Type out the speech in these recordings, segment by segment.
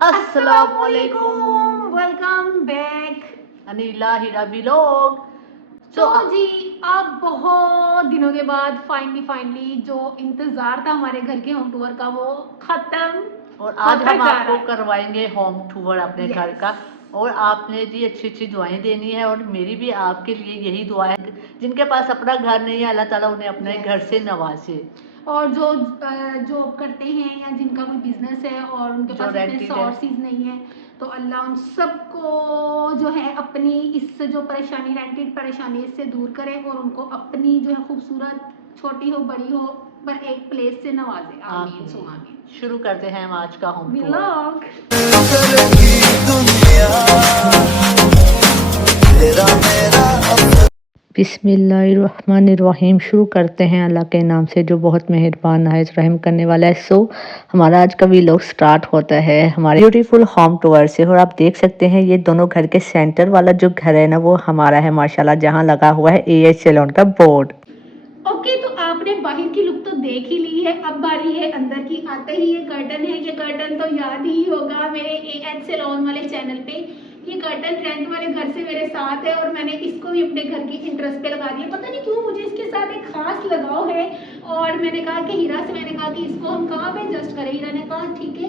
अस्सलामुअलैकुम। Welcome back. Anila Heera vlog. तो जी अब बहुत दिनों के बाद फाइनली जो इंतजार था हमारे घर के होम टूर का वो खत्म और आज होता हम जा आपको रहा है। करवाएंगे होम टूर अपने घर यस। का। और आपने जी अच्छी अच्छी दुआएं देनी है और मेरी भी आपके लिए यही दुआ है। जिनके पास अपना घर नहीं है, अल्लाह ताला उन्हें अपने घर यस। से नवाजे। और जो जॉब करते हैं या जिनका कोई बिजनेस है और उनके जो पास इतने रेंटेड है, सोर्सेज नहीं है, तो अल्लाह उन सबको जो है अपनी इस जो परेशानी रेंटेड परेशानी इससे दूर करे और उनको अपनी जो है खूबसूरत छोटी हो बड़ी हो पर एक प्लेस से नवाजे। आमीन सो आमीन। शुरू करते हैं हम आज का होम टूर। व्लॉग। बिस्मिल्लाहिर्रहमानिर्रहीम। शुरू करते हैं अल्लाह के नाम से जो बहुत मेहरबान नहायत रहम करने वाला है। सो हमारा आज का व्लॉग स्टार्ट होता है हमारे ब्यूटीफुल होम टूर से। और आप देख सकते हैं ये दोनों घर के सेंटर वाला जो घर है ना, वो हमारा है माशाल्लाह, जहाँ लगा हुआ है एएच सैलून का बोर्ड। ओके, तो आपने बाहर की लुक तो देख ही ली है, अब बारी है अंदर की। आते ही ये कर्टन है, ये कर्टन तो याद ही होगा मेरे एएच सैलून वाले चैनल पे। ये कर्टन रेंट वाले घर से मेरे साथ है और मैंने इसको भी अपने घर की इंटरेस्ट पे लगा दिया। पता नहीं क्यों मुझे इसके साथ एक खास लगाव है। और मैंने कहा कि हीरा से मैंने कहा कि इसको हम कहाँ पे एडजस्ट करें। हीरा ने कहा ठीक है,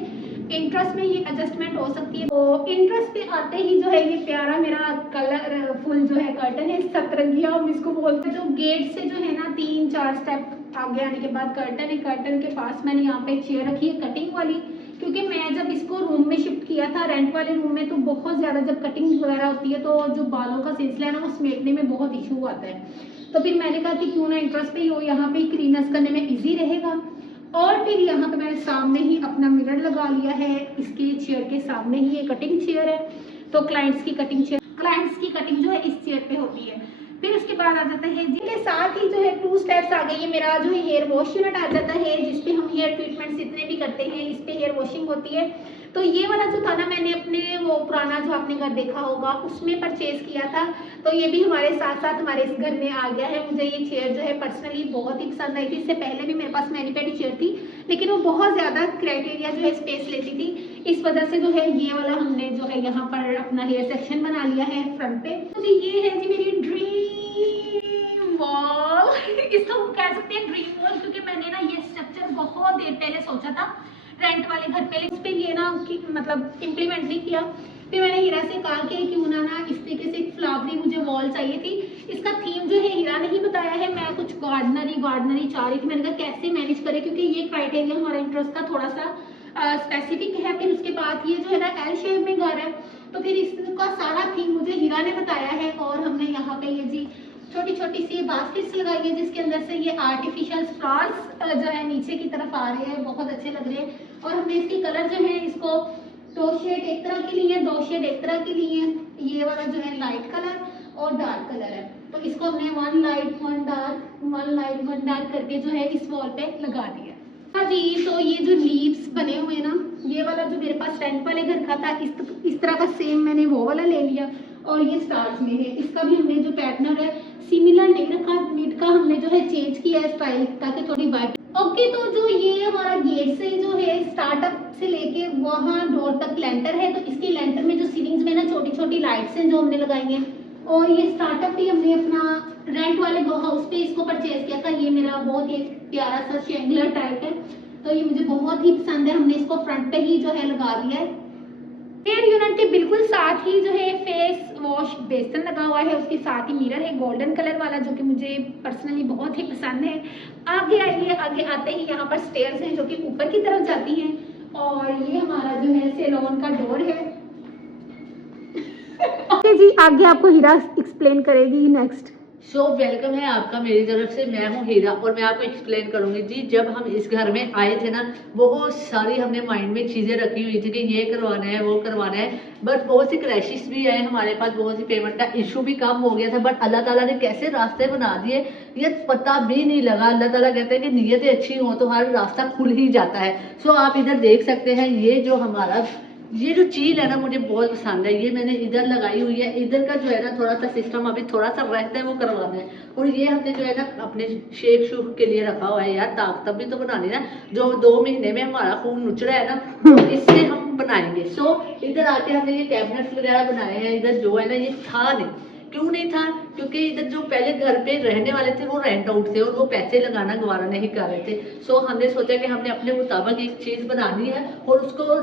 इंटरेस्ट में ये एडजस्टमेंट हो सकती है। तो इंटरेस्ट पे आते ही जो है ये प्यारा मेरा कलरफुल जो है कर्टन है, सतरंगिया हम इसको बोलते हैं। जो गेट से जो है ना 3-4 स्टेप आगे आने के बाद कर्टन है। कर्टन के पास मैंने यहाँ पे चेयर रखी है कटिंग वाली, क्योंकि मैं जब इसको रूम में शिफ्ट किया था रेंट वाले रूम में, तो बहुत ज़्यादा जब कटिंग वगैरह होती है तो जो बालों का सिलसिला है ना वो समेटने में बहुत इशू आता है। तो फिर मैंने कहा कि क्यों ना इंटरेस्ट पे ही हो, यहाँ पे क्लीनर्स करने में ईजी रहेगा। और फिर यहाँ पे मैंने सामने ही अपना मिरर लगा लिया है। इसके चेयर के सामने ही ये कटिंग चेयर है, तो क्लाइंट्स की कटिंग जो है इस चेयर पे होती है। फिर उसके बाद आ जाता है जिसके साथ ही जो है 2 स्टेप्स आगे ये मेरा जो है हेयर वॉश यूनिट आ जाता है, जिसपे हम हेयर ट्रीटमेंट्स जितने भी करते हैं इस पे हेयर वॉशिंग होती है। तो ये वाला जो था ना, मैंने अपने वो पुराना जो आपने घर देखा होगा उसमें परचेज किया था। तो ये भी हमारे साथ साथ हमारे इस घर में आ गया है। मुझे ये चेयर जो है पर्सनली बहुत ही पसंद आई थी। इससे पहले भी मेरे पास मैनीपेडी चेयर थी, लेकिन वो बहुत ज़्यादा क्राइटेरिया जो है स्पेस लेती थी। इस वजह से जो है ये वाला हमने जो है यहाँ पर अपना हेयर सेक्शन बना लिया है फ्रंट पे। तो जी ये है जी मेरी ड्रीम वॉल इसको हम कह सकते हैं ड्रीम वॉल, क्योंकि मैंने ना ये स्ट्रक्चर बहुत देर पहले सोचा था रेंट वाले घर पे, लेकिन उस पे ये ना मतलब इम्प्लीमेंट नहीं किया। फिर मैंने हीरा से कहा कि क्यों ना इस तरीके से एक फ्लावरी मुझे वॉल चाहिए थी। इसका थीम जो है हीरा ने ही बताया है, मैं कुछ गार्डनरी चाह रही थी। मैंने कहा कैसे मैनेज करें, क्योंकि ये क्राइटेरिया हमारे इंटरेस्ट का थोड़ा सा स्पेसिफिक है। फिर उसके बाद ये जो है ना एल शेप में घर है, तो फिर इसका सारा थीम मुझे हीरा ने बताया है। और हमने यहाँ पे ये जी छोटी छोटी सी बास्केट्स लगाई है, जिसके अंदर से ये आर्टिफिशियल फ्लावर्स जो है नीचे की तरफ आ रहे हैं, बहुत अच्छे लग रहे हैं। और हमने इसकी कलर जो है इसको 2 शेड एक तरह के लिए, 2 शेड एक तरह के लिए। ये वाला जो है लाइट कलर और डार्क कलर है, तो इसको हमने 1 लाइट 1 डार्क 1 लाइट 1 डार्क करके जो है इस वॉल पे लगा दिया। हाँ जी, तो ये जो लीव्स बने हुए ना, ये वाला जो मेरे पास रेंट वाले घर का था इस तरह का सेम मैंने वो वाला ले लिया। और ये स्टार्स में है, इसका भी हमने जो पैटर्न है सिमिलर नहीं रखा, नीट का हमने जो है चेंज किया है स्टाइल, ताकि थोड़ी वाइब। ओके, तो जो ये हमारा गेट से जो है स्टार्टअप से लेके वहाँ डोर तक लेंटर है, तो इसके लेंटर में जो सीलिंग्स में ना छोटी छोटी लाइट्स हैं जो हमने लगाई हैं। और ये स्टार्टअप भी हमने अपना रेंट वाले हाउस पे इसको परचेज किया था। ये मेरा बहुत ही प्यारा सा शेंगलर टाइप है, तो ये मुझे बहुत ही पसंद है। हमने इसको फ्रंट पे ही जो है लगा दिया है। हेयर यूनिट के बिल्कुल साथ ही जो है फेस वॉश बेसन लगा हुआ है, उसके साथ ही मिरर है गोल्डन कलर वाला, जो कि मुझे पर्सनली बहुत ही पसंद है। आगे आइए, आगे आते ही यहाँ पर स्टेयर्स हैं जो कि ऊपर की तरफ जाती हैं। और ये हमारा जो है सैलून का डोर है। ओके जी, आगे आपको हीरा एक्सप्लेन करेगी नेक्स्ट। सो वेलकम है आपका मेरी तरफ से। मैं हूँ हीरा और मैं आपको एक्सप्लेन करूंगी जी। जब हम इस घर में आए थे ना, बहुत सारी हमने माइंड में चीज़ें रखी हुई थी कि ये करवाना है वो करवाना है, बट बहुत सी क्रैशेस भी आए हमारे पास, बहुत सी पेमेंट का इशू भी कम हो गया था। बट अल्लाह ताला ने कैसे रास्ते बना दिए ये पता भी नहीं लगा। अल्लाह ताला कहते हैं कि नीयतें अच्छी हो तो हर रास्ता खुल ही जाता है। सो आप इधर देख सकते हैं, ये जो हमारा ये जो चील है ना मुझे बहुत पसंद है। ये मैंने इधर लगाई हुई है। इधर का जो है ना थोड़ा सा सिस्टम अभी थोड़ा सा रहता है, वो करवाना है। और ये हमने जो है ना अपने शेक शूक के लिए रखा हुआ है यार, ताकत भी तो बनानी ना। जो 2 महीने में हमारा खून नुच रहा है ना, इससे हम बनाएंगे। सो इधर आके हमने ये कैबिनेट्स वगैरह बनाए हैं। इधर जो है ना ये था नहीं, क्यों नहीं था, क्योंकि इधर जो पहले घर पे रहने वाले थे वो रेंट आउट थे और वो पैसे लगाना गवारा नहीं कर रहे थे। सो हमने सोचा कि हमने अपने मुताबिक एक चीज़ बनानी है और उसको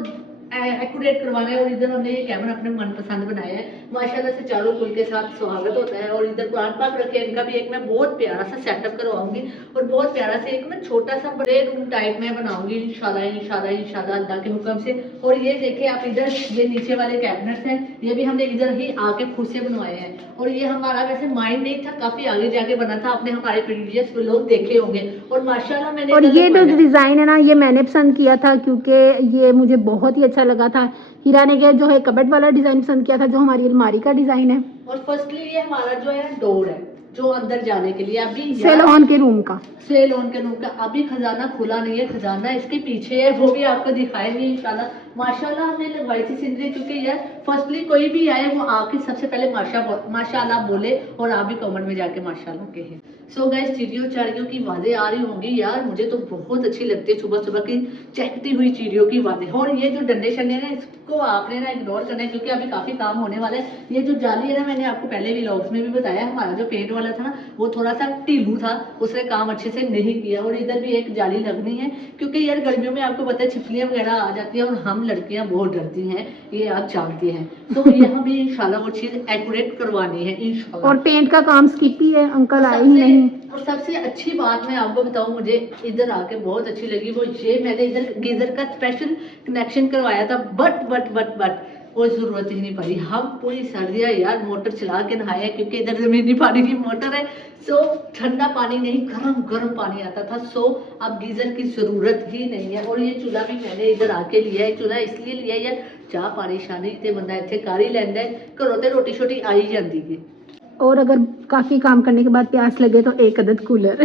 एक्यूरेट करवाना है। और इधर हमने ये कैमरा अपने मनपसंद बनाया है। माशाल्लाह से चारों कुल के साथ स्वागत होता है। और इधर कुरान पाक रखे हैं, इनका भी एक मैं बहुत प्यारा सा सेटअप करवाऊंगी और बहुत प्यारा से एक मैं छोटा सा बड़े रूम टाइप में बनाऊंगी इंशाल्लाह इंशाल्लाह इंशाल्लाह अल्लाह के हुक्म से। और ये देखिए आप इधर ये नीचे वाले कैबिनेट्स हैं, ये भी हमने इधर ही आके खुद से बनवाए हैं। और ये हमारा वैसे माइंड नहीं था, काफी आगे जाके बना था, आपने हमारे प्रीवियस लोग देखे होंगे। और माशाल्लाह मैंने और इधर ये जो लगवाया। डिज़ाइन है ना, ये मैंने पसंद किया था क्योंकि ये मुझे बहुत ही अच्छा लगा था। हीरा ने जो है कबर्ड वाला डिज़ाइन पसंद किया था, जो हमारी अलमारी का डिज़ाइन है, और फर्स्टली ये हमारा जो है डोर है जो अंदर जाने के लिए। अभी सेलोन के रूम का। सेलोन के रूम का अभी खजाना खुला नहीं है, खजाना इसके पीछे है, वो भी आपको दिखाएंगे इंशाल्लाह। माशाल्लाह हमने लगवाई थी सिंदरी, क्योंकि यार फर्स्टली कोई भी आए वो आके सबसे पहले माशाल्लाह बोले और आप भी कमेंट में जाके माशाल्लाह कहें। सो गाइस चिड़ियों चाड़ियों की आवाजें आ रही होंगी यार, मुझे तो बहुत अच्छी लगती है सुबह सुबह की चहकती हुई चिड़ियों की आवाजें। और ये जो डंडे शंडे ना इसको आपने ना इग्नोर करना है, क्योंकि अभी काफी काम होने वाला है। ये जो जाली है ना, मैंने आपको पहले व्लॉग्स में भी बताया, हमारा जो पेंट वाला था ना वो थोड़ा सा ढीलू था, उसने काम अच्छे से नहीं किया। और इधर भी एक जाली लगनी है, क्योंकि यार गर्मियों में आपको पता है छिपकलियां वगैरह आ जाती है और हम लड़कियां बहुत डरती हैं, ये आप जानती हैं। तो ये हमें इंशाल्लाह वो चीज एक्यूरेट करवानी है इंशाल्लाह। और पेंट का काम स्किप ही है, अंकल आए ही नहीं। और सबसे अच्छी बात मैं आपको बताऊं, मुझे इधर आके बहुत अच्छी लगी, वो ये मैंने इधर गीजर का स्पेशल कनेक्शन करवाया था, बट वो जरूरत ही नहीं पड़ी। हम पूरी सर्दियाँ यार मोटर चला के नहाए हैं, क्योंकि इधर जमीनी पानी की मोटर है। सो ठंडा पानी नहीं, गर्म पानी आता था। सो अब गीजर की जरूरत ही नहीं है। और ये चूल्हा भी मैंने इधर आके लिया है। चूल्हा इसलिए लिया यार, चाह पानी शानी ते बंदा इतने कर ही लैंदा है, घरों ते रोटी शोटी आ ही जाती है। और अगर काफी काम करने के बाद प्यास लगे तो एक अदद कूलर।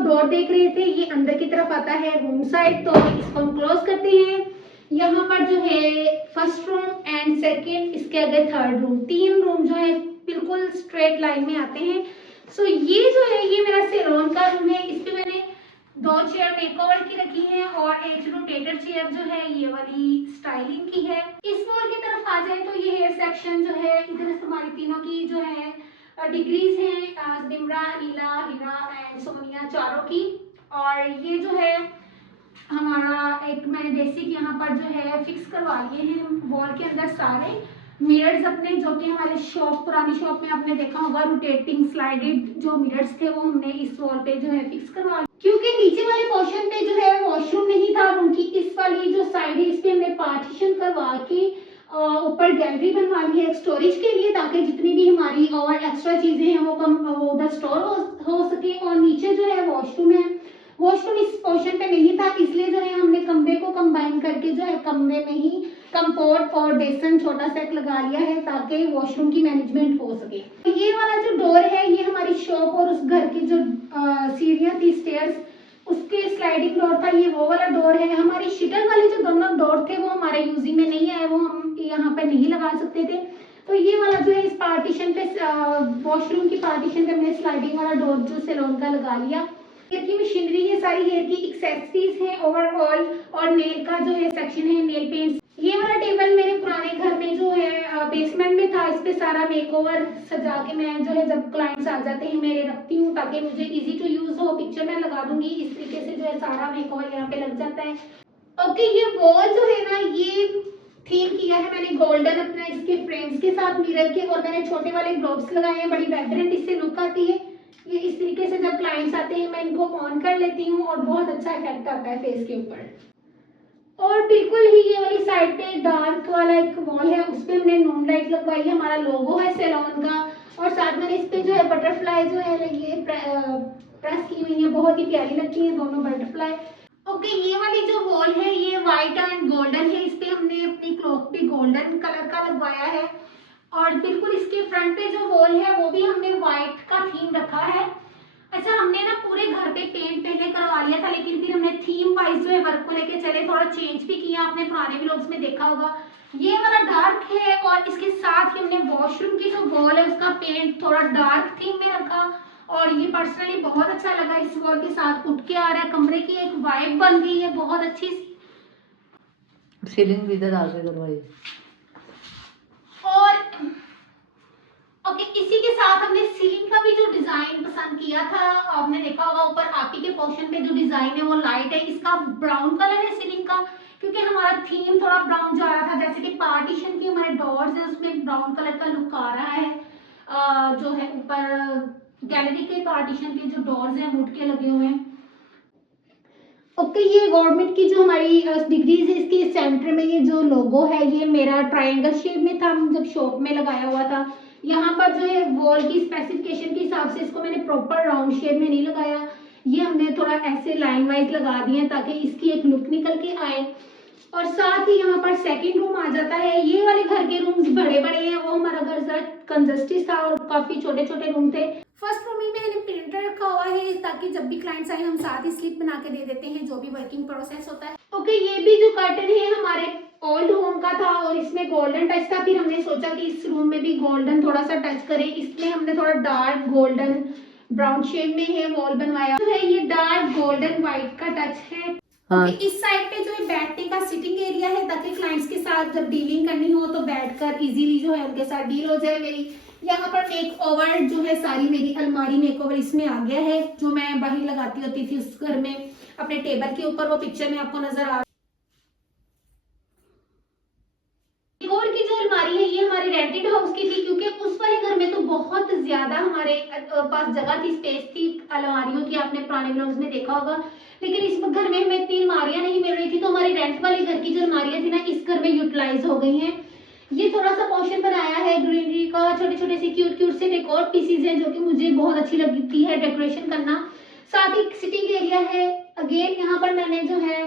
डोर देख रहे थे, ये अंदर की तरफ आता है रूम साइड, तो इसको हम क्लोज करते हैं। यहाँ पर जो है फर्स्ट रूम एंड सेकंड, इसके आगे थर्ड रूम, 3 रूम जो है बिल्कुल स्ट्रेट लाइन में आते हैं। सो ये जो है ये मेरा सेलोन का रूम है। इस पे मैंने 2 चेयर मेकओवर की रखी हैं और एक रोटेटर चेयर जो है ये वाली स्टाइलिंग की है। इस वॉल की तरफ आ जाए तो ये हेयर सेक्शन जो है, इधर हमारी तीनों की जो है डिग्रीज हैं, दिमरा, नीला, हीरा एंड सोनिया, चारों की। और ये जो है हमारा एक मैंने बेसिक यहाँ पर जो है फिक्स करवा लिए हैं वॉल के अंदर सारे मिरर्स अपने, जो कि हमारे शॉप पुरानी शॉप में आपने देखा होगा रोटेटिंग स्लाइडेड जो मिरर्स थे, वो हमने इस वॉल पे जो है फिक्स करवा लिए। क्योंकि नीचे वाले पोर्शन पे जो है वॉशरूम नहीं था रूम की, इस वाली जो साइड है इस पे हमने पार्टीशन करवा के ऊपर गैलरी बनवा ली है स्टोरेज के लिए, ताकि जितनी भी हमारी और एक्स्ट्रा चीजें हैं वो उधर स्टोर हो सके। और नीचे जो है वॉशरूम है, वॉशरूम इस पोर्शन पे नहीं था, इसलिए जो है हमने कमरे को कंबाइन करके जो है कमरे में ही कंपोर्ट और बेसन छोटा सेट लगा लिया है, ताकि वॉशरूम की मैनेजमेंट हो सके। ये वाला जो डोर है ये हमारी शॉप और उस घर की जो सीढ़ियाँ थी स्टेयर्स, उसके स्लाइडिंग डोर था, ये वो वाला डोर है। हमारी शटर वाले जो दोनों डोर थे वो हमारे यूजिंग में नहीं आए, वो हम यहाँ पे नहीं लगा सकते थे। तो ये वाला जो है इस पार्टीशन पे वॉशरूम की पार्टीशन पे हमने स्लाइडिंग वाला डोर जो सेलोन का लगा लिया। हेयर की मशीनरी है, सारी हेयर की एक्सेसरीज है ओवरऑल, और नेल का जो है सेक्शन है, नेल पेंट्स। ये वाला टेबल मेरे पुराने घर में जो है बेसमेंट में था, इस पे सारा मेकओवर सजा के मैं जो है जब क्लाइंट्स आ जाते हैं मेरे रखती हूँ, ताकि मुझे इजी टू यूज हो। पिक्चर मैं लगा दूंगी, इस तरीके से जो है सारा मेकओवर यहाँ पे लग जाता है। ओके, ये वॉल जो है ना ये थीम किया है मैंने गोल्डन अपना इसके फ्रेम्स के साथ मिरर के, और मैंने छोटे वाले ग्लोब्स लगाए हैं, बड़ी वाइब्रेंट इससे लुक आती है। ये इस तरीके से जब क्लाइंट्स आते हैं मैं इनको ऑन कर लेती हूँ और बहुत अच्छा इफेक्ट आता है फेस के ऊपर। और बिल्कुल ही ये वाली साइड पे डार्क वाला एक वॉल है, उस पे हमने नून लाइट लगवाई है, हमारा लोगो है सेलोन का। और साथ में इस पे जो है बटरफ्लाई जो है ये प्रेस की हुई है, बहुत ही प्यारी लगती है दोनों बटरफ्लाई। ओके, ये वाली जो वॉल है ये व्हाइट एंड गोल्डन है, इस पे हमने अपनी क्लॉक पे गोल्डन कलर का लगवाया है। और बिल्कुल इसके फ्रंट पे जो वॉल है वो भी हमने व्हाइट का थीम रखा है। अच्छा, हमने ना पूरे घर पे पेंट पहले करवा लिया था, लेकिन फिर हमने थीम वाइज जो है वर्क को लेके चले, थोड़ा चेंज भी किया, आपने पुराने व्लॉग्स में देखा होगा। ये वाला डार्क है और इसके साथ ही हमने वॉशरूम की जो वॉल है उसका पेंट थोड़ा डार्क थीम में रखा, और ये पर्सनली बहुत अच्छा लगा। इस वॉल के साथ उठ के आ रहा है, कमरे की एक वाइब बन गई है बहुत अच्छी सी। सीलिंग भी इधर आगे करवाई। और ओके, इसी के साथ हमने सीलिंग का भी जो डिजाइन पसंद किया था, आपने देखा होगा ऊपर आपी के पोर्शन पे जो डिजाइन है वो लाइट है, इसका ब्राउन कलर है सीलिंग का, क्योंकि हमारा थीम थोड़ा ब्राउन जा रहा था। जैसे कि पार्टीशन की हमारे डोर्स है उसमें ब्राउन कलर का लुक आ रहा है। जो है ऊपर गैलरी के पार्टीशन के जो डोर्स हैं वुड के लगे हुए हैं। ओके, ये गवर्नमेंट की जो हमारी डिग्रीज है, इसके सेंटर में ये जो लोगो है ये मेरा ट्रायंगल शेप में था जब शॉप में लगाया हुआ था। यहाँ पर जो है वॉल की स्पेसिफिकेशन के हिसाब से इसको मैंने प्रॉपर राउंड शेप में नहीं लगाया, ये हमने थोड़ा ऐसे लाइन वाइज लगा दिए ताकि इसकी एक लुक निकल के आए। और साथ ही यहाँ पर सेकंड रूम आ जाता है। ये वाले घर के रूम्स बड़े बड़े हैं, वो हमारा घर जरा कंजस्टेड था और काफी छोटे छोटे रूम थे। फर्स्ट रूम में मैंने प्रिंटर रखा हुआ है ताकि जब भी क्लाइंट्स आए हम साथ ही स्लिप बना के दे देते हैं जो भी वर्किंग प्रोसेस होता है। ओके, ये भी जो कर्टन है हमारे ओल्ड होम का था और इसमें गोल्डन टच था, फिर हमने सोचा कि इस रूम में भी गोल्डन थोड़ा सा टच करें, इसलिए हमने थोड़ा डार्क गोल्डन ब्राउन शेड में है वॉल बनवाया है। ये डार्क गोल्डन व्हाइट का टच है। हाँ। इस साइड पे जो है बैठने का सिटिंग एरिया है ताकि क्लाइंट्स के साथ जब डीलिंग करनी हो तो बैठकर इजीली जो है उनके साथ डील हो जाए मेरी। यहाँ पर मेक ओवर जो है सारी मेरी अलमारी मेक ओवर इसमें आ गया है, जो मैं बाहर लगाती होती थी उस घर में अपने टेबल के ऊपर, वो पिक्चर में आपको नजर आ। और की जो अलमारी है ये हमारी रेंटेड हाउस की थी, क्योंकि उस वाले घर में तो बहुत ज्यादा हमारे पास जगह थी, स्पेस थी अलमारियों की, आपने पुराने ब्लॉग्स में देखा होगा। लेकिन इस घर में हमें इतनी अलमारियां नहीं मिल रही थी, तो हमारी रेंट वाले घर की जो अलमारियां थी ना इस घर में यूटिलाइज हो गई हैं। ये थोड़ा सा पोर्शन बनाया है ग्रीनरी का, छोटे छोटे से क्यूट क्यूट से डेकोर पीसीज हैं जो कि मुझे बहुत अच्छी लगती है डेकोरेशन करना। साथ ही सिटिंग एरिया है। अगेन यहाँ पर मैंने जो है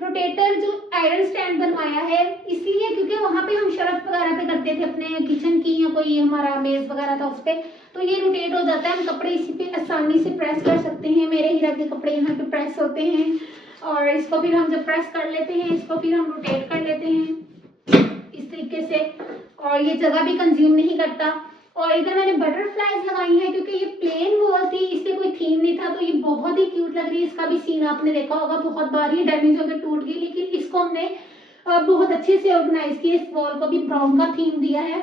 रोटेटर जो आयरन स्टैंड बनवाया है, इसलिए क्योंकि वहां पे हम शरफ वगैरह पे करते थे अपने किचन की, या कोई हमारा मेज वगैरह था उस पे, तो ये रोटेट हो जाता है, हम कपड़े इसी पे आसानी से प्रेस कर सकते हैं। मेरे हीरा के कपड़े यहाँ पे प्रेस होते हैं और इसको फिर हम जब प्रेस कर लेते हैं इसको फिर हम रोटेट कर लेते हैं इस तरीके से, और ये जगह भी कंज्यूम नहीं करता। और इधर मैंने बटरफ्लाईज लगाई है क्योंकि ये प्लेन वॉल थी, इसमें कोई थीम नहीं था, तो ये बहुत ही क्यूट लग रही है। इसका भी सीन आपने देखा होगा, बहुत बार ये डैमेज होकर टूट गई, लेकिन इसको हमने बहुत अच्छे से ऑर्गेनाइज किया। इस वॉल को भी ब्राउन का थीम दिया है,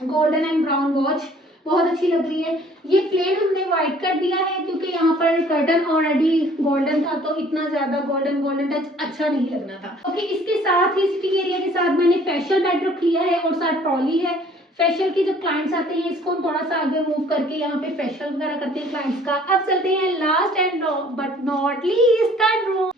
गोल्डन एंड ब्राउन वॉच बहुत अच्छी लग रही है। ये प्लेन हमने व्हाइट कर दिया है क्योंकि यहाँ पर कर्टन ऑलरेडी गोल्डन था, तो इतना ज्यादा गोल्डन गोल्डन टच अच्छा नहीं लगना था। ओके, इसके साथ ही सिटिंग एरिया के साथ मैंने फेशियल बेड रख लिया है और साथ ट्रॉली है। फेशियल की जब क्लाइंट्स आते हैं इसको हम थोड़ा सा आगे मूव करके यहाँ पे फेशियल वगैरह करते हैं क्लाइंट्स का। अब चलते हैं last and but not least third room.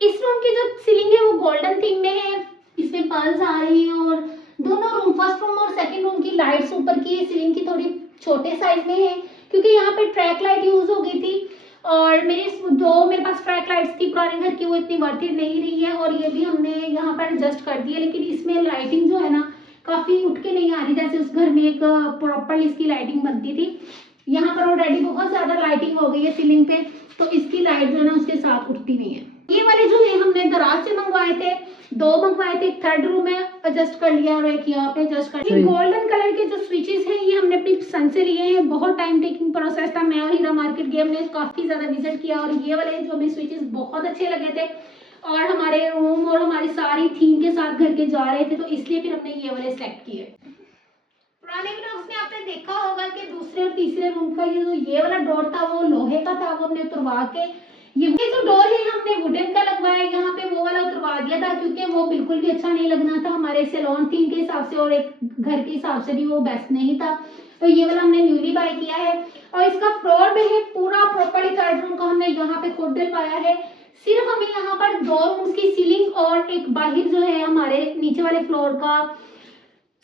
इस रूम की जो सीलिंग है वो गोल्डन थीम में है, इसमें पर्ल्स आ रही हैं और दोनों रूम फर्स्ट रूम और सेकंड रूम की लाइट्स ऊपर की है, सीलिंग की थोड़ी छोटे साइज में है क्योंकि यहाँ पे ट्रैक लाइट यूज हो गई थी और मेरे पास ट्रैक लाइट्स थी पुराने घर की, वो इतनी वर्थ इट नहीं रही है और ये भी हमने यहाँ पर एडजस्ट कर दी है। लेकिन इसमें लाइटिंग जो है ना काफी उठ के नहीं आ रही, जैसे उस घर में एक प्रॉपर इसकी लाइटिंग बनती थी। यहाँ पर ऑलरेडी बहुत ज्यादा लाइटिंग हो गई है सीलिंग पे, तो इसकी लाइट जो है ना उसके साथ उठती नहीं है। ये वाले जो है हमने दराज से मंगवाए थे, 2 मंगवाए थे, थर्ड रूम में एडजस्ट कर लिया और एक यहाँ पे एडजस्ट कर लिया। गोल्डन कलर के जो स्विचेस हैं ये हमने अपनी पसंद से लिए हैं, बहुत टाइम टेकिंग प्रोसेस था। मैं और हीरा मार्केट गए, हमने काफी ज्यादा विजिट किया और ये वाले जो हमें स्विचेस बहुत अच्छे लगे थे और हमारे रूम और हमारी सारी थीम के साथ घर के जा रहे थे, तो इसलिए फिर हमने ये वाले सेलेक्ट किए। पुराने व्लॉग्स में आपने देखा होगा कि दूसरे और तीसरे रूम का ये वाला डोर था वो लोहे का था, वो हमने उतरवा के ये जो डोर है हमने वुडन का लगवाया, यहाँ पे वो वाला उतरवा दिया था क्योंकि वो बिल्कुल भी अच्छा नहीं लगना था हमारे सैलून थीम के हिसाब से और एक घर के हिसाब से भी वो बेस्ट नहीं था, तो ये वाला हमने न्यूली बाय किया है। और इसका फ्लोर में है पूरा प्रॉपर्ली, थर्ड रूम का हमने यहाँ पे खुद डलवाया है। सिर्फ हमें यहाँ पर 2 रूम्स की सीलिंग और एक बाहर जो है हमारे नीचे वाले फ्लोर का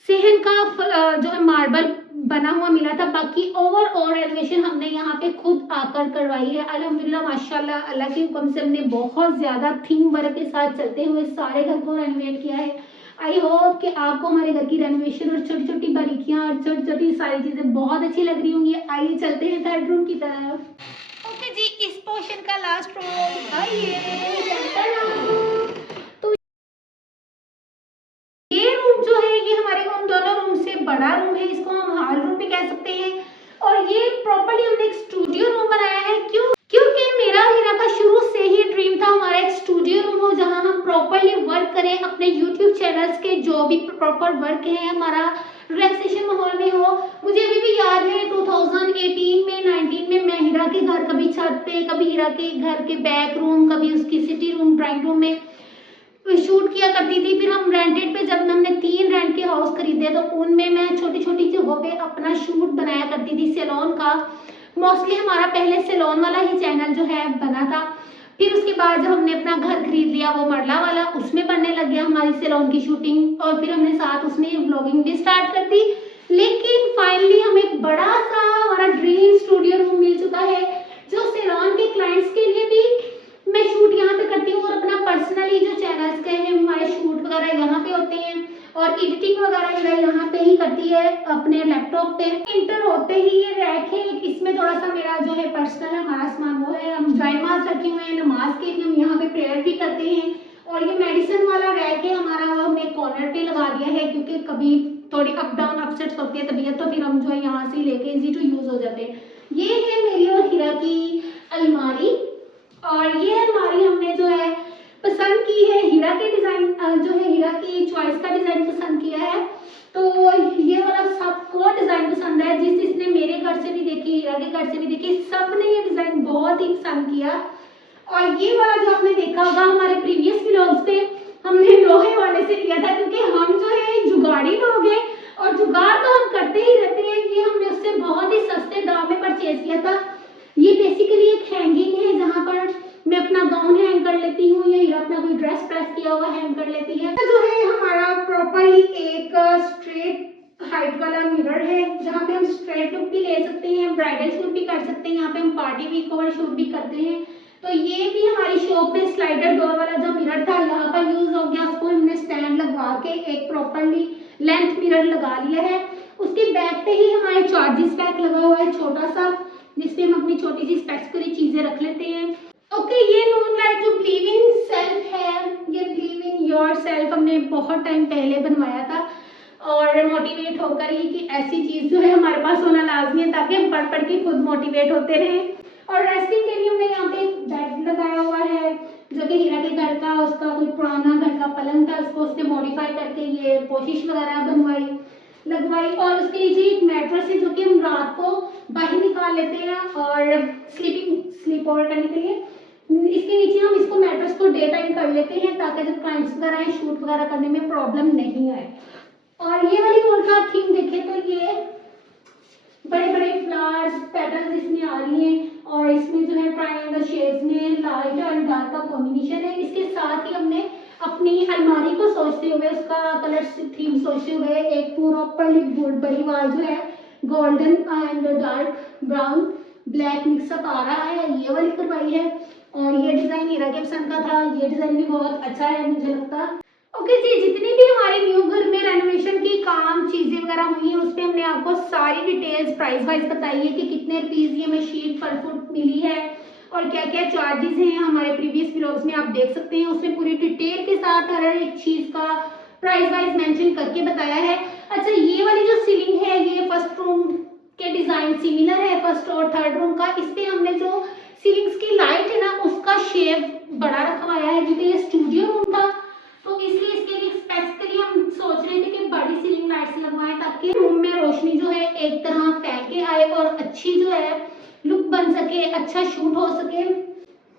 सेहन का जो है मार्बल बना हुआ मिला था, बाकी ओवरऑल रेनोवेशन हमने यहाँ पे खुद आकर करवाई है। अल्हम्दुलिल्लाह माशाल्लाह, अल्लाह के हुक्म से हमने बहुत ज्यादा थीम वर्क के साथ चलते हुए सारे घर को रेनोवेट किया है। आई होप कि आपको हमारे घर की रेनोवेशन और छोटी छोटी बारीकियां और छोटी छोटी सारी चीजें बहुत अच्छी लग रही होंगी। आइए चलते हैं थर्ड रूम की तरफ। ओके जी, इस पोर्शन का लास्ट रूम आइए। ये रूम जो है ये हमारे उन दोनों रूम से बड़ा रूम है, इसको हम हॉल रूम भी कह सकते हैं। और ये प्रॉपर्ली हमने एक स्टूडियो रूम बनाया है, क्योंकि मेरा हीरा का शुरू से ही ड्रीम था हमारा एक स्टूडियो रूम हो जहां हम प्रॉपरली वर्क करें, अपने यूट्यूब चैनल्स के जो भी प्रॉपर वर्क है हमारा रिलैक्सेशन माहौल में हो। मुझे अभी भी याद है 2018 में 19 में मैं हीरा के घर कभी छत पे, कभी हीरा के घर के बैक रूम, कभी उसकी सिटी रूम ड्राइंग रूम में शूट किया करती थी। फिर हम रेंटेड पे जब हमने 3 रेंट के हाउस खरीदे तो उनमें मैं छोटी छोटी जगहों पे अपना शूट बनाया करती थी सैलून का। मोस्टली हमारा पहले सैलून वाला ही चैनल जो है बना था। फिर उसके बाद जब हमने अपना घर खरीद लिया वो मरला वाला, उसमें बनने लग गया हमारी सैलून की शूटिंग और फिर हमने साथ उसमें व्लॉगिंग भी स्टार्ट कर दी। लेकिन फाइनली हमें एक बड़ा सा हमारा ड्रीम स्टूडियो रूम मिल चुका है जो सैलून के क्लाइंट्स के लिए भी मैं शूट यहाँ पे करती हूँ और अपना पर्सनली जो चैनल्स के हैं हमारे शूट वगैरह यहाँ पे होते हैं और एडिटिंग वगैरह मेरा यहाँ पे ही करती है अपने लैपटॉप पे। इंटर होते ही ये रैक है, इसमें थोड़ा सा मेरा जो है पर्सनल हमारा सामान वो है। हम ड्राई मास्क रखे हुए हैं, नमाज के लिए हम यहाँ पे प्रेयर भी करते हैं। और ये मेडिसिन वाला रैक है हमारा, वो हमने कॉर्नर पे लगा दिया है क्योंकि कभी थोड़ी अप डाउन अपसेट्स होती है तबीयत, तो फिर हम जो है यहाँ से लेके इजी टू यूज हो जाते हैं। ये है मेरी और हीरा की अलमारी और ये अलमारी हमने जो है पसंद की है, हीरा के डिजाइन जो है हीरा की चॉइस का डिजाइन पसंद किया है। तो ये वाला सबको डिजाइन पसंद है, जिसने मेरे घर से भी देखी, हीरा के घर से भी देखी, सबने ये डिजाइन बहुत ही पसंद किया। और ये वाला जो आपने देखा होगा हमारे प्रीवियस व्लॉग्स पे हमने लोहे वाले से लिया था क्योंकि हम जो है जुगाड़ी लोग हैं और जुगाड़ तो हम करते ही रहते हैं। ये हमने उससे बहुत ही सस्ते दाम में परचेज किया था। ये बेसिकली एक हैंगिंग है जहाँ पर मैं अपना गाउन हैंग कर लेती हूँ या हीरा अपना कोई ड्रेस प्रेस किया हुआ हैंग कर लेती है। जो है हमारा प्रॉपरली एक स्ट्रेट हाइट वाला मिरर है जहाँ पे हम स्ट्रेट लुक भी ले सकते हैं, ब्राइडल शूट भी कर सकते हैं, यहाँ पे हम पार्टी मेकओवर शूट भी करते हैं। तो ये भी हमारी शॉप में स्लाइडर डोर वाला जो मिरर था यहाँ पर यूज हो गया, उसको हमने स्टैंड लगवा के एक प्रॉपरली लेंथ मिरर लगा लिया है। उसके बैक पे ही हमारे चार्जिस बैग लगा हुआ है छोटा सा, जिसपे हम अपनी छोटी सी स्पेक्सफुली चीजें रख लेते हैं। ओके, ये नून लाइट जो बिलीव इन सेल्फ है, ये बिलीव इन योर सेल्फ हमने बहुत टाइम पहले बनवाया था और मोटिवेट होकर ही कि ऐसी चीज जो है हमारे पास होना लाजमी है ताकि हम पढ़ पढ़ के खुद मोटिवेट होते रहें। और रेस्टिंग के लिए हमने यहाँ पे एक बेड लगाया हुआ है जो कि हीरा के घर का, उसका कोई पुराना घर का पलंग था, उसको उसने मॉडिफाई करके ये पोशिश वगैरह लगवाई। और उसके नीचे एक मैट्रेस है जो कि हम रात को बाहर निकाल लेते हैं और स्लीप ओवर करने के लिए इसके नीचे हम इसको मैट्रेस को डे टाइम कर लेते हैं ताकि जब क्लाइंट्स वगैरह आए शूट वगैरह करने में प्रॉब्लम नहीं आए। और ये वाली वॉल का थीम देखें तो ये बड़े बड़े फ्लावर्स पैटर्न इसमें आ रही हैं और इसमें जो है ट्रायंगल शेप्स में लाइट और डार्क का कॉम्बिनेशन है। इसके साथ ही हमने अपनी अलमारी को सोचते हुए, उसका कलर थीम सोचते हुए एक पूरा बड़ी वाल जो है golden and dark brown black mix up आ रहा है, ये वाली करवाई है। और ये डिजाइन हीरा के पसंद का था, ये डिजाइन भी बहुत अच्छा है मुझे लगता। ओके जी, जितनी भी हमारे न्यू घर में रेनोवेशन की काम चीजें वगैरह हुई हैं उस पर हमने आपको सारी डिटेल्स प्राइस वाइज बताई है कि कितने रुपीज ये हमें शीट पर फुट मिली है और क्या क्या चार्जेस हैं। हमारे प्रीवियस व्लॉग्स में आप देख सकते हैं, उसमें पूरी डिटेल के साथ हर एक चीज का प्राइस वाइज मेंशन करके बताया है। अच्छा, ये वाली जो सीलिंग है ये फर्स्ट रूम के डिजाइन सिमिलर है फर्स्ट और थर्ड रूम का। इस पे हमने जो सीलिंग्स की लाइट है ना उसका शेप बड़ा रखवाया है क्योंकि ये स्टूडियो रूम था, तो इसलिए इसके लिए स्पेसिफिकली हम सोच रहे थे कि बड़ी सीलिंग लाइट्स लगवाएं ताकि रूम में रोशनी जो है एक तरह फैल के आए और अच्छी जो है लुक बन सके, अच्छा शूट हो सके।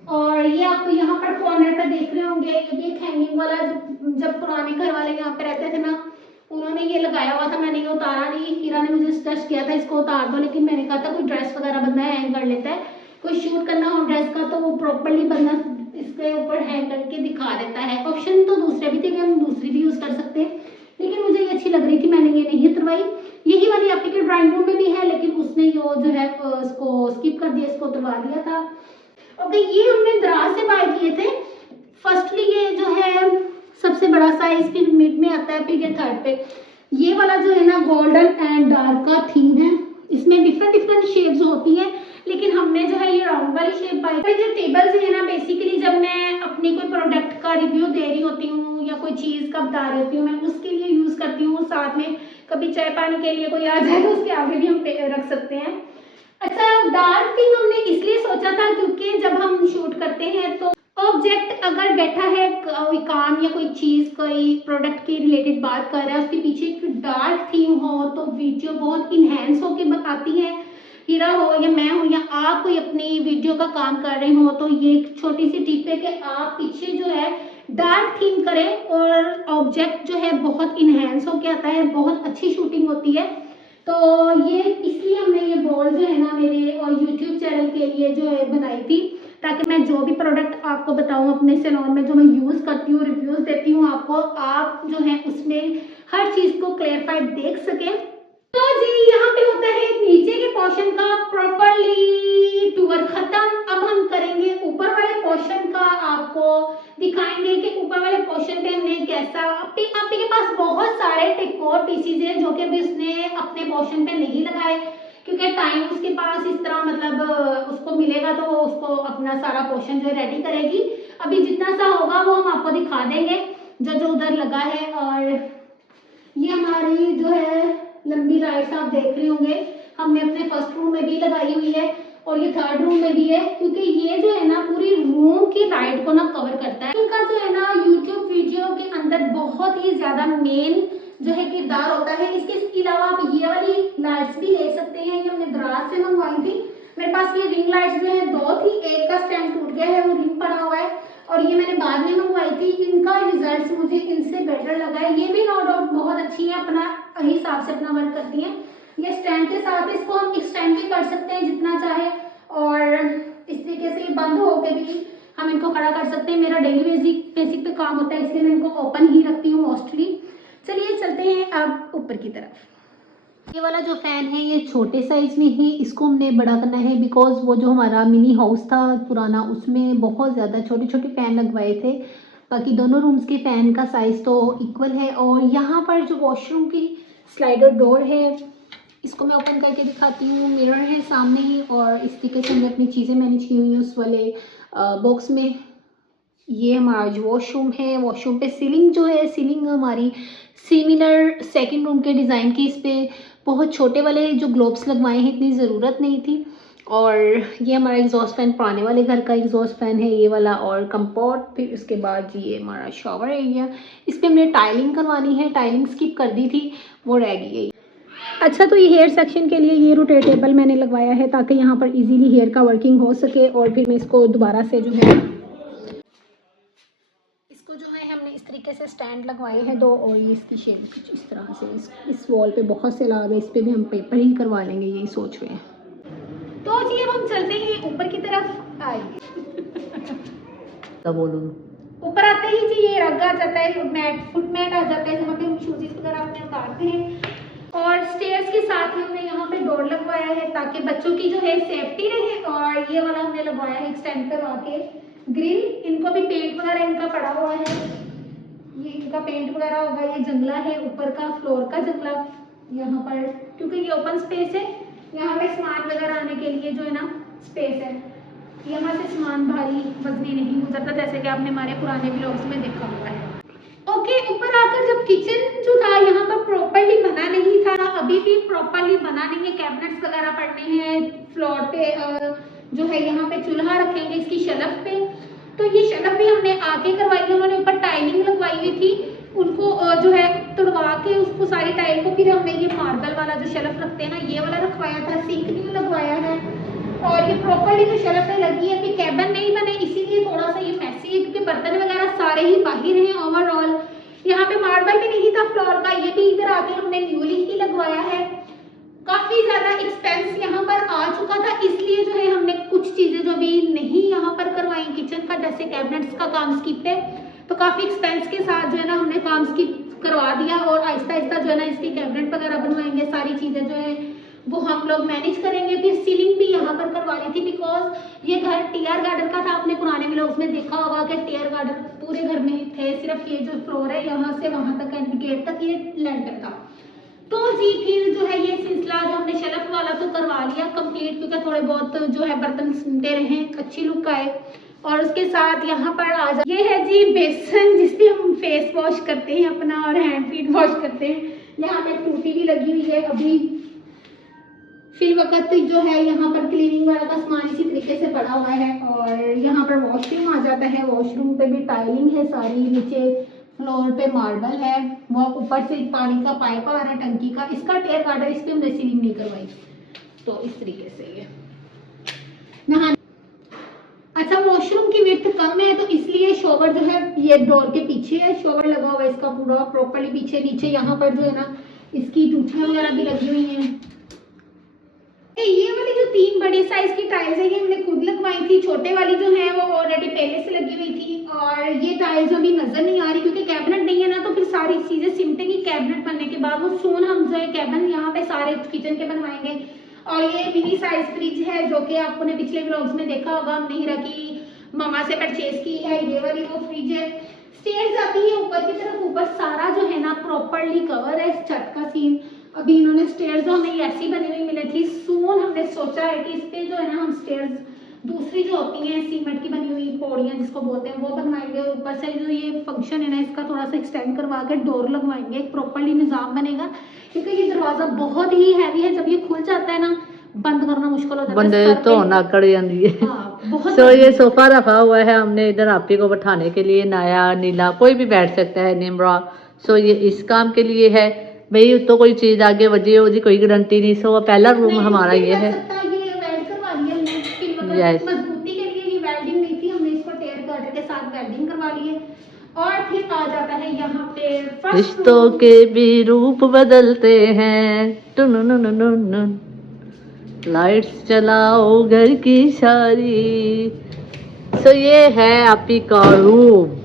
और ये आप यहाँ पर कॉर्नर पे देख रहे होंगे, ये भी एक हैंगिंग वाला, जब पुराने घर वाले यहाँ पे रहते थे ना उन्होंने ये लगाया हुआ था, मैंने ये उतारा नहीं, हीरा ने मुझे सजेस्ट किया था इसको उतार दो, लेकिन मैंने कहा था कोई ड्रेस वगैरह बंदा हैंग कर लेता है, कोई शूट करना हो ड्रेस का तो वो प्रॉपरली बंदा इसके ऊपर हैंग करके दिखा देता है। ऑप्शन तो दूसरे भी थे कि हम दूसरी भी यूज कर सकते हैं, लेकिन मुझे ये अच्छी लग रही थी, मैंने ये नहीं उतरवाई। यही वाली आपके के ड्राइंग रूम में भी है लेकिन उसने ये जो है इसको स्किप कर दिया, इसको उतरवा दिया था। ओके, ये हमने दराज से बाय किए थे। फर्स्टली ये जो है सबसे बड़ा साइज फिर मिड में आता है, फिर ये थर्ड पे। ये वाला जो है ना गोल्डन एंड डार्क का थीम है, इसमें डिफरेंट शेप्स होती हैं लेकिन हमने जो है ये राउंड वाली शेप बाय की। जो टेबल्स है ना बेसिकली जब मैं अपनी कोई प्रोडक्ट का रिव्यू दे रही होती हूँ या कोई चीज़ का बता रही होती हूँ मैं उसके लिए यूज़ करती हूँ, साथ में कभी चाय पानी के लिए कोई आ जाए तो उसके आगे भी हम रख सकते हैं। अच्छा, डार्क थीम हमने इसलिए सोचा था क्योंकि जब हम शूट करते हैं तो ऑब्जेक्ट अगर बैठा है कोई काम या कोई चीज कोई प्रोडक्ट के रिलेटेड बात कर रहा है, उसके पीछे एक डार्क थीम हो तो वीडियो बहुत इनहेंस होके आती है। हीरा हो या मैं हो या आप कोई अपनी वीडियो का काम कर रहे हो तो ये एक छोटी सी टिप है कि आप पीछे जो है डार्क थीम करें और ऑब्जेक्ट जो है बहुत इनहेंस होके आता है, बहुत अच्छी शूटिंग होती है। तो ये इसलिए हमने ये बॉल जो है ना मेरे और यूट्यूब चैनल के लिए जो है बनाई थी, ताकि मैं जो भी प्रोडक्ट आपको बताऊं अपने सैलून में जो मैं यूज़ करती हूँ, रिव्यूज़ देती हूँ आपको, आप जो है उसमें हर चीज़ को क्लेरिफाइड देख सकें। तो जी यहाँ पे होता है नीचे के पोर्शन का प्रॉपरली टूर खत्म। अब हम करेंगे ऊपर वाले पोर्शन का, आपको दिखाएंगे कि ऊपर वाले पोर्शन पे हमने कैसा, आपके पास बहुत सारे डेकोर पीसीज हैं जो कि अभी उसने अपने पोर्शन पे नहीं लगाए क्योंकि टाइम उसके पास इस तरह मतलब उसको मिलेगा तो वो उसको अपना सारा पोर्शन जो है रेडी करेगी। अभी जितना सा होगा वो हम आपको दिखा देंगे जो जो उधर लगा है। और ये हमारी जो है लंबी लाइट्स आप देख रहे होंगे, हमने अपने फर्स्ट रूम में भी लगाई हुई है और ये थर्ड रूम में भी है क्योंकि ये जो है ना पूरी रूम की लाइट को ना कवर करता है। इनका जो है ना यूट्यूब वीडियो के अंदर बहुत ही ज्यादा मेन जो है किरदार होता है। इसके अलावा आप ये वाली लाइट्स भी ले सकते हैं, ये हमने दराज से मंगवाई थी। मेरे पास ये रिंग लाइट्स जो है दो थी, एक का स्टैंड टूट गया है, वो रिंग पड़ा हुआ है और ये मैंने बाद में मंगवाई थी। इनका रिजल्ट मुझे इनसे बेटर लगा है, ये भी नो डाउट बहुत अच्छी है, अपना हिसाब से अपना वर्क करती हैं। ये स्टैंड के साथ इसको हम एक्सटेंड भी कर सकते हैं जितना चाहे और इस तरीके से बंद होकर भी हम इनको खड़ा कर सकते हैं। मेरा डेली बेसिक पे काम होता है इसलिए मैं इनको ओपन ही रखती हूँ मोस्टली। चलिए चलते हैं अब ऊपर की तरफ। ये वाला जो फ़ैन है ये छोटे साइज़ में है, इसको हमने बड़ा करना है बिकॉज़ वो जो हमारा मिनी हाउस था पुराना उसमें बहुत ज़्यादा छोटे छोटे फ़ैन लगवाए थे। बाकी दोनों रूम्स के फ़ैन का साइज़ तो इक्वल है। और यहाँ पर जो वॉशरूम की स्लाइडर डोर है इसको मैं ओपन करके दिखाती हूँ। मिरर है सामने ही और इस तरीके से हमने अपनी चीज़ें मैनेज की हुई हैं उस वाले बॉक्स में। ये हमारा जो वॉशरूम है, वॉशरूम पे सीलिंग जो है, सीलिंग हमारी सिमिलर सेकंड रूम के डिज़ाइन की, इस पे बहुत छोटे वाले जो ग्लोब्स लगवाए हैं, इतनी ज़रूरत नहीं थी। और ये हमारा एग्जॉस्ट फैन पुराने वाले घर का एग्जॉस्ट फैन है ये वाला और कंपोर्ट। फिर उसके बाद ये हमारा शॉवर एरिया, इस पर हमने टाइलिंग करवानी है, टाइलिंग स्किप कर दी थी, वो रह गई है। अच्छा, तो ये हेयर सेक्शन के लिए ये रोटेटेबल मैंने लगवाया है ताकि यहाँ पर इजीली हेयर का वर्किंग हो सके। और फिर मैं इसको दोबारा से जो है इसको जो है हमने इस तरीके से स्टैंड लगवाए हैं दो और ये इसकी शेप कुछ इस तरह से। इस वॉल पे बहुत से लाभ है, इस पर भी हम पेपर ही करवा लेंगे, यही सोच रहे हैं। तो जी अब हम चलते हैं ऊपर की तरफ। आइए तब बोलूँ ऊपर आते ही जी ये रग आ जाता है, मैट फुट मैट आ जाता है जहाँ पे हम शूज़ वगैरह अपने उतारते हैं। और स्टेयर्स के साथ ही हमने यहाँ पे डोर लगवाया है ताकि बच्चों की जो है सेफ्टी रहे। और ये वाला हमने लगवाया है एक्सटेंड करवा के ग्रिल। इनको भी पेंट वगैरह इनका पड़ा हुआ है, ये इनका पेंट वगैरह होगा। ये जंगला है ऊपर का, फ्लोर का जंगला यहाँ पर, क्योंकि ये ओपन स्पेस है, यहाँ पे सामान वगैरह आने के लिए जो है ना स्पेस है। यहाँ से सामान भारी वजनी नहीं गुजरता जैसे कि आपने हमारे पुराने व्लॉग्स में देखा हुआ है। ओके, ऊपर आकर जब किचन जो था यहाँ पर प्रॉपरली बना नहीं था, अभी भी प्रॉपरली बना नहीं है। कैबिनेट्स वगैरह पड़ने हैं फ्लोर पे, जो है यहाँ पे चूल्हा रखेंगे इसकी शेल्फ पे। तो ये शेल्फ भी हमने आके करवाई है, उन्होंने ऊपर टाइलिंग लगवाई हुई थी, उनको जो है तुड़वा के उसको सारी टाइल को फिर हमने ये मार्बल वाला जो शेल्फ रखते हैं ना ये वाला रखवाया था, सिंक न्यू लगवाया है। और ये प्रॉपरली जो शेल्फ पे लगी है कि कैबिन नहीं बने इसीलिए थोड़ा सा ये मैसी है क्योंकि बर्तन वगैरह सारे ही बाहर हैं। ओवरऑल यहाँ पे मार्बल भी नहीं था फ्लोर का, ये भी इधर आके हमने न्यूली ही लगवाया है। काफी ज्यादा एक्सपेंस यहाँ पर आ चुका था इसलिए जो है हमने कुछ चीजें जो भी नहीं यहाँ पर करवाई किचन का, जैसे कैबिनेट्स का काम स्किप है तो काफी एक्सपेंस के साथ जो है ना हमने काम स्किप करवा दिया। और आहिस्ता आहिस्ता जो है ना इसकी कैबिनेट वगैरह बनवाएंगे, सारी चीजें जो है वो हम लोग मैनेज करेंगे। फिर सीलिंग भी यहाँ पर करवानी थी बिकॉज ये घर टीआर गार्डन का था, आपने पुराने व्लॉग्स में देखा होगा कि टीआर गार्डन पूरे घर में थे, सिर्फ ये जो फ्लोर है यहाँ से वहां तक गेट तक ये लेंटर था। तो जी फिर जो है ये सिलसिला जो हमने शेल्फ वाला तो करवा लिया कंप्लीट क्योंकि थोड़े बहुत जो है बर्तन सुनते रहे, अच्छी लुक आए। और उसके साथ यहाँ पर आ जा ये है जी बेसन जिससे हम फेस वॉश करते हैं अपना और हैंड फीट वॉश करते हैं। यहाँ पे टूटी भी लगी हुई है, अभी फिल वक्त जो है यहाँ पर क्लीनिंग वाला का सामान इसी तरीके से पड़ा हुआ है। और यहाँ पर वॉशरूम आ जाता है, वॉशरूम पे भी टाइलिंग है सारी, नीचे फ्लोर पे मार्बल है, वो ऊपर से पानी का पाइप आ रहा है टंकी का। इसका टेयर गार्डर, इस पे हमने सीलिंग नहीं करवाई। तो इस तरीके से ये नहा। अच्छा, वॉशरूम की विड्थ कम है तो इसलिए शॉवर जो है ये डोर के पीछे है, शॉवर लगा हुआ है इसका पूरा प्रॉपर्ली पीछे। नीचे यहाँ पर जो है ना इसकी टूटियां वगैरह भी लगी हुई हैं। ये वाली जो 3 बड़ी साइज की टाइल्स है ये हमने खुद लगवाई थी, छोटे वाली जो है वो ऑलरेडी पहले से लगी हुई थी। और ये टाइल्स अभी नजर नहीं आ रही क्योंकि कैबिनेट नहीं है ना, तो फिर सारी चीजें सिमटेंगी। कैबिनेट बनने के बाद वो सोन हम जो है कैबिन यहाँ पे सारे किचन के बनवाएंगे। और ये मिनी साइज फ्रिज है जो कि आपने पिछले व्लॉग्स में देखा होगा, हमने हीरा की मामा से परचेज की है। ये वाली वो फ्रिज है। स्टेयर्स आती है ऊपर की तरफ, ऊपर सारा जो है ना प्रॉपर्ली कवर है छत का सीन। अभी इन्होंने स्टेयर्स जो हमें ऐसी बनी हुई मिली थी, सून हमने सोचा है कि इस पे जो है ना हम स्टेयर्स दूसरी जो होती हैं सीमेंट की बनी हुई पौड़ियाँ जिसको बोलते हैं वो बनवाएंगे। और ऊपर से जो ये फंक्शन है ना इसका थोड़ा सा एक्सटेंड करवा के डोर लगवाएंगे, एक प्रॉपर्ली निजाम बनेगा। क्योंकि ये दरवाजा बहुत ही हैवी है, जब ये खुल जाता है ना बंद करना मुश्किल हो जाता है। बंदे तो ना कर जाती है। हाँ, बहुत सो ये सोफा रखा हुआ है हमने इधर आपी को बैठाने के लिए, नाया नीला कोई भी बैठ सकता है, निमरा। सो ये इस काम के लिए है भाई, तो कोई चीज आगे वजह हो जी कोई गारंटी नहीं। सो पहला रूम हमारा ये है। यस, मजबूती के लिए ये वेल्डिंग नहीं थी, हमने इसको टेयर गार्डर के साथ वेल्डिंग करवा ली है। और फिर आ जाता है यहाँ पे रिश्तों के भी रूप बदलते हैं, टुन लाइट्स चलाओ घर की सारी। सो ये है आपी का रूम।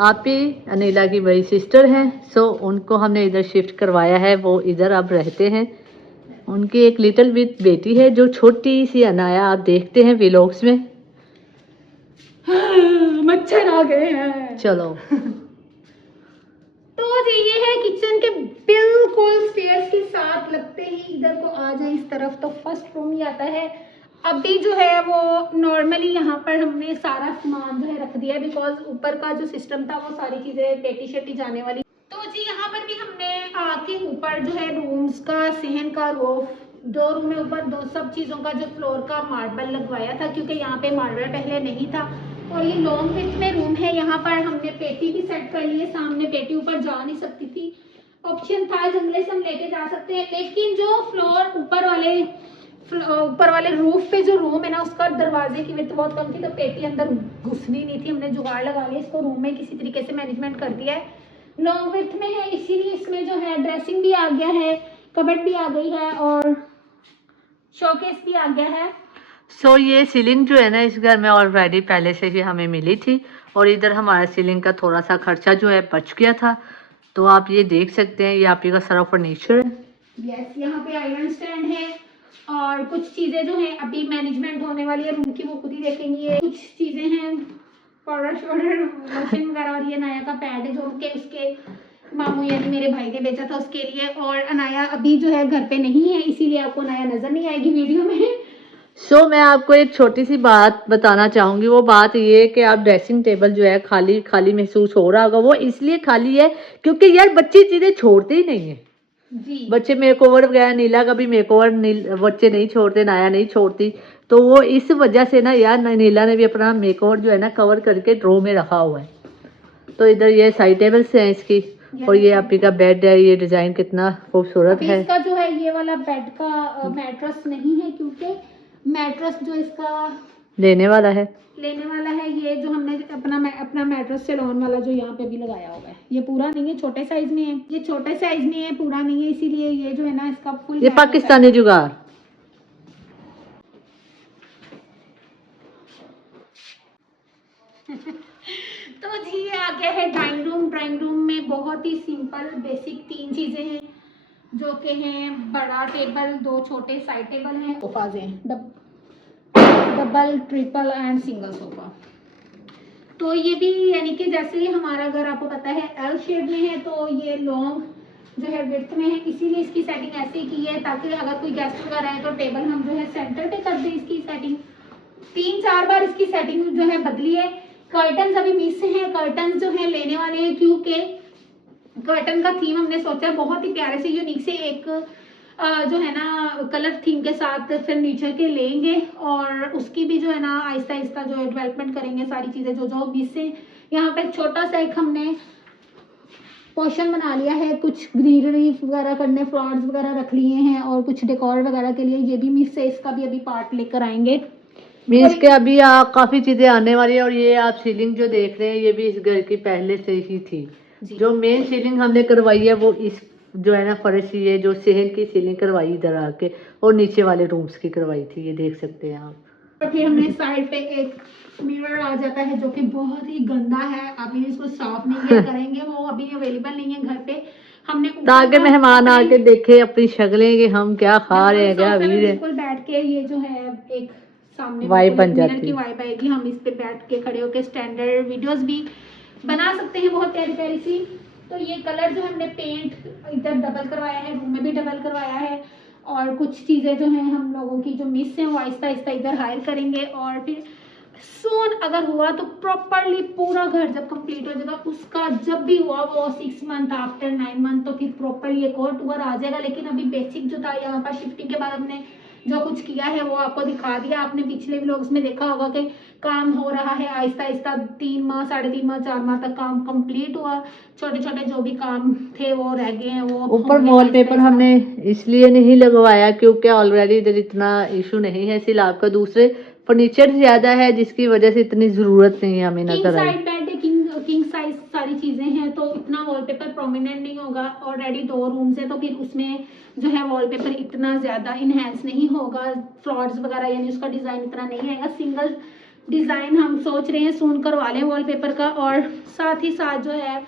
आपी अनिला की बड़ी सिस्टर हैं, सो उनको हमने इधर शिफ्ट करवाया है, वो इधर अब रहते हैं। उनकी एक लिटिल बिट बेटी है जो छोटी सी अनाया, आप देखते हैं व्लॉग्स में। मच्छर आ गए हैं। चलो तो जी ये है किचन के बिल्कुल स्टेयर्स के साथ लगते ही इधर को आ जाए इस तरफ तो फर्स्ट रूम ही आता है। अभी जो है वो नॉर्मली यहाँ पर हमने सारा सामान जो है रख दिया है, बिकॉज ऊपर का जो सिस्टम था वो सारी चीजें पेटी शेटी जाने वाली। तो जी यहाँ पर भी हमने आके ऊपर जो है रूम्स का सहन का रूफ, 2 रूम में ऊपर 2 सब चीज़ों का जो फ्लोर का मार्बल लगवाया था क्योंकि यहाँ पे मार्बल पहले नहीं था। और ये लॉन्ग विड्थ में रूम है, यहाँ पर हमने पेटी भी सेट कर ली है, सामने पेटी ऊपर जा नहीं सकती थी, ऑप्शन था जंगले से हम लेके जा सकते हैं। लेकिन जो फ्लोर ऊपर वाले रूफ पे जो रूम है ना उसका दरवाजे की विड्थ बहुत कम थी, तो पेटी अंदर घुसनी नहीं थी। हमने जुगाड़ लगा लिया, इसको रूम में किसी तरीके से मैनेजमेंट कर दिया है। लॉन्ग विड्थ में है इसीलिए इसमें जो है ड्रेसिंग भी आ गया है, कबर्ड भी आ गई है और शोकेस भी आ गया है। सो ये सीलिंग जो है ना इस घर में ऑलरेडी पहले से ही हमें मिली थी, और इधर हमारा सीलिंग का थोड़ा सा खर्चा जो है बच गया था। तो आप ये देख सकते हैं, ये आप ही का सारा फर्नीचर है। यस, यहाँ पे आयरन स्टैंड है और कुछ चीजें जो हैं अभी मैनेजमेंट होने वाली है रूम की, वो खुद ही देखेंगे। कुछ चीजें हैं पाउडर शोडर लोशन वगैरह, और ये अनाया का पैड है जो कि उसके मामू यानी मेरे भाई ने बेचा था उसके लिए। और अनाया अभी जो है घर पे नहीं है, इसीलिए आपको अनाया नजर नहीं आएगी वीडियो में। सो मैं आपको एक छोटी सी बात बताना चाहूँगी। वो बात ये कि आप ड्रेसिंग टेबल जो है खाली खाली महसूस हो रहा होगा, वो इसलिए खाली है क्योंकि यार बच्चे चीज़ें छोड़ते ही नहीं है जी। बच्चे मेकओवर वगैरह, नीला का भी मेकओवर बच्चे नहीं छोड़ते, नाया नहीं छोड़ती। तो वो इस वजह से ना यार नीला ने भी अपना मेकओवर जो है ना कवर करके ड्रॉ में रखा हुआ है। तो इधर ये साइड टेबल्स हैं इसकी, और ये आपी का बेड है, ये डिज़ाइन कितना खूबसूरत है। इसका जो है ये वाला बेड का मैट्रेस नहीं है क्योंकि मैट्रेस जो इसका लेने वाला है ये जो हमने अपना मैट्रेस सेलोन वाला जो यहाँ पे भी लगाया हुआ है, ये पूरा नहीं है, छोटे साइज में है, ये छोटे साइज में है, पूरा नहीं है, इसीलिए ये जो है ना इसका फुल ये पाकिस्तानी जुगाड़। तो जी ये आ गया है ड्राइंग रूम में बहुत ही सिंपल बेसिक 3 चीजें हैं जो कि हैं बड़ा टेबल, 2 छोटे साइड टेबल हैं, सोफाज हैं, double triple and single sofa. तो ये भी यानी कि जैसे ही हमारा घर आपको पता है एल शेप में है, तो ये लॉन्ग जो है विड्थ में है, इसीलिए इसकी सेटिंग ऐसे की है ताकि अगर कोई गेस्ट वगैरह आए तो टेबल हम जो है सेंटर पे कर दें। इसकी सेटिंग 3-4 बार इसकी सेटिंग जो है बदली है। कर्टन अभी मिस है, कर्टन जो है लेने वाले हैं क्योंकि कर्टन का थीम हमने सोचा बहुत ही प्यारे से यूनिक से एक जो है ना कलर थीम के साथ फर्नीचर के लेंगे और उसकी भी जो है ना आहिस्ता आहिस्ता जो है डेवलपमेंट करेंगे, सारी चीज़ें जो जो मिस है। यहाँ पे छोटा सा एक हमने पोर्शन बना लिया है, कुछ ग्रीनरी वगैरह करने, फ्लावर्स वगैरह रख लिए हैं और कुछ डेकोर वगैरह के लिए ये भी मिस है, इसका भी अभी पार्ट लेकर आएंगे। मीन्स के अभी काफी चीजें आने वाली है। और ये आप सीलिंग जो देख रहे हैं ये भी इस घर की पहले से ही थी। जी। जो मेन सीलिंग हमने करवाई है वो इस जो है ना फर्श, ये जो सहन की सीलिंग करवाई इधर आके, और नीचे वाले रूम्स की करवाई थी, ये देख सकते हैं आप। और फिर हमने साइड पे एक मिरर आ जाता है जो कि बहुत ही गंदा है, अभी इसको साफ नहीं किया करेंगे, वो अभी अवेलेबल नहीं है घर पे। हमने ऊपर ताकि का मेहमान अपने- आके देखे अपनी शक्लें कि हम क्या खा रहे हैं, क्या सोफे पी में रहे हैं। बिल्कुल बैठ के ये जो है एक सामने वाइब बिल्कुल बन मिरर जाती की है। वाइब आएगी, हम इस पे बैठ के खड़े होके स्टैंडर्ड वीडियोस भी बना सकते हैं बहुत प्यारी प्यारी सी। तो ये कलर जो हमने पेंट इधर डबल करवाया है, रूम में भी डबल करवाया है, और कुछ चीज़ें जो हैं हम लोगों की जो मिस हैं वो आहिस्ता आहिस्ता इधर हायर करेंगे। और फिर सून अगर हुआ तो प्रॉपरली पूरा घर जब कंप्लीट हो जाएगा, उसका जब भी हुआ वो 6 मंथ आफ्टर 9 मंथ, तो फिर प्रॉपरली एक और टूर आ जाएगा। लेकिन अभी बेसिक जो था यहाँ पर शिफ्टिंग के बाद हमने जो कुछ किया है वो आपको दिखा दिया। आपने पिछले व्लॉग्स में देखा होगा कि काम हो रहा है आहिस्ता आहिस्ता, 3 माह 3.5 माह 4 माह तक काम कंप्लीट हुआ। छोटे छोटे जो भी काम थे वो रह गए हैं, वो ऊपर होंगे वॉलपेपर आहिस्ता हमने इसलिए नहीं लगवाया क्योंकि ऑलरेडी इधर इतना इशू नहीं है सिलाब का, दूसरे फर्नीचर ज्यादा है जिसकी वजह से इतनी जरूरत नहीं है हमें किंग नजर आई। साइड बेड है, किंग साइज सारी चीजें हैं, तो इतना वॉलपेपर प्रोमिनेंट नहीं होगा। ऑलरेडी 2 रूम्स है तो फिर उसमें जो है वॉलपेपर इतना ज्यादा इनहेंस नहीं होगा, फ्लॉर्स वगैरह यानी उसका डिजाइन इतना नहीं आएगा। सिंगल डिजाइन हम सोच रहे हैं सून करवा लें वॉलपेपर का। और साथ ही साथ जो है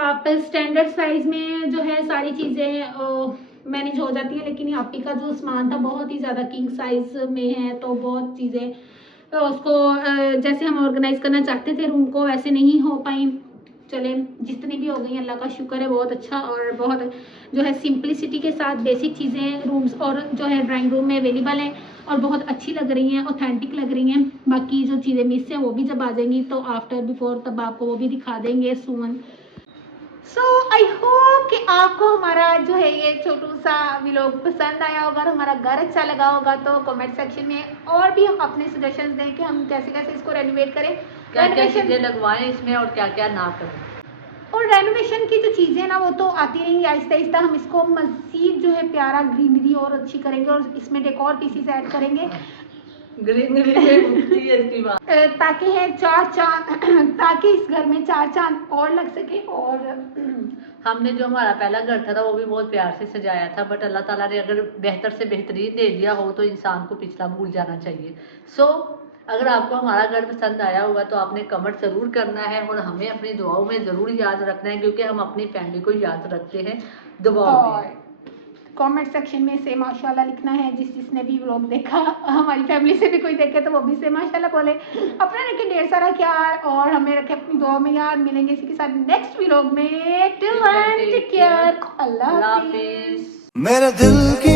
आप स्टैंडर्ड साइज में जो है सारी चीजें मैनेज हो जाती है, लेकिन आपी का जो सामान था बहुत ही ज़्यादा किंग साइज में है, तो बहुत चीज़ें तो उसको जैसे हम ऑर्गेनाइज करना चाहते थे रूम को वैसे नहीं हो पाई। चले जितनी भी हो गई अल्लाह का शुक्र है, बहुत अच्छा। और बहुत जो है सिंपलिसिटी के साथ बेसिक चीज़ें रूम्स और जो है ड्राइंग रूम में अवेलेबल हैं और बहुत अच्छी लग रही हैं, ऑथेंटिक लग रही हैं। बाकी जो चीज़ें मिस हैं वो भी जब आ जाएंगी तो आफ्टर बिफोर तब आपको वो भी दिखा देंगे सुमन। सो आई होप कि आपको हमारा जो है ये छोटू सा व्लॉग पसंद आया होगा और हमारा घर अच्छा लगा होगा, तो कमेंट सेक्शन में और भी हम अपने सजेशंस दें कि हम कैसे कैसे इसको रेनोवेट करें, क्या क्या चीजें लगवाएं इसमें और क्या क्या ना करें। और रेनोवेशन की जो चीज़ें ना वो तो आती रहेंगी आहिस्ता आहिस्ता। हम इसको मज़ीद जो है प्यारा ग्रीनरी और अच्छी करेंगे और इसमें डेकोर पीसेस ऐड करेंगे ग्रीनरी में मुक्ति है इसकी बात। ताकि है 4 चांद ताकि इस घर में 4 चांद और लग सके। और हमने जो हमारा पहला घर था वो भी बहुत प्यार से सजाया था, बट अल्लाह ताला ने अगर बेहतर से बेहतरीन दे दिया हो तो इंसान को पिछला भूल जाना चाहिए। सो अगर आपको हमारा घर पसंद आया होगा तो आपने कमेंट ज़रूर करना है और हमें अपनी दुआओं में ज़रूर याद रखना है, क्योंकि हम अपनी फैमिली को याद रखते हैं दुआओं में। कमेंट सेक्शन में से माशाल्लाह लिखना है, जिसने भी व्लॉग देखा हमारी फैमिली से भी कोई देखे तो वो भी से माशाल्लाह बोले। अपना रखे ढेर सारा ख्याल और हमें रखे अपनी दुआ में याद। मिलेंगे इसी के साथ नेक्स्ट व्लॉग में। टिल देन टेक केयर, अल्लाह हाफिज़। मेरे दिल की